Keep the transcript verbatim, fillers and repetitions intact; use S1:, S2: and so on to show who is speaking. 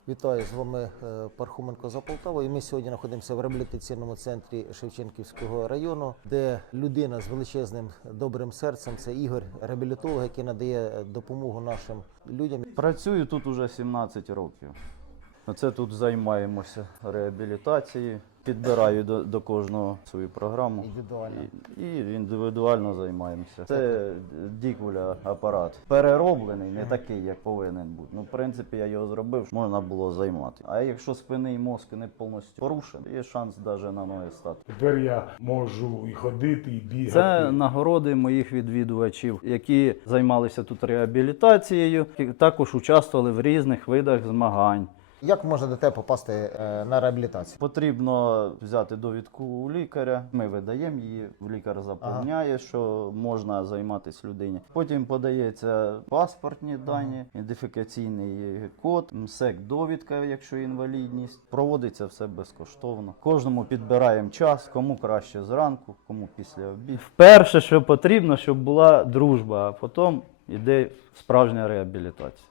S1: Вітаю, з вами е, Пархоменко за Полтавою. Ми сьогодні знаходимося в реабілітаційному центрі Шевченківського району, де людина з величезним добрим серцем, це Ігор, реабілітолог, який надає допомогу нашим людям.
S2: Працюю тут уже сімнадцять років. Оце тут займаємося реабілітацією, підбираю до, до кожного свою програму.
S1: Індивідуально.
S2: І, і індивідуально займаємося. Це дікуля апарат. Перероблений, не такий, як повинен бути. Ну, в принципі, я його зробив, щоб можна було займати. А якщо спини і мозок не повністю порушені, є шанс навіть на ноги стати.
S3: Тепер я можу і ходити, і бігати.
S2: Це нагороди моїх відвідувачів, які займалися тут реабілітацією, і також участвували в різних видах змагань.
S1: Як можна до тебе попасти е, на реабілітацію?
S2: Потрібно взяти довідку у лікаря, ми видаємо її, лікар заповняє, ага. що можна займатися людині. Потім подається паспортні дані, ага. ідентифікаційний код, МСЕК-довідка, якщо інвалідність. Проводиться все безкоштовно. Кожному підбираємо час, кому краще зранку, кому після обіду. Перше, що потрібно, щоб була дружба, а потім йде справжня реабілітація.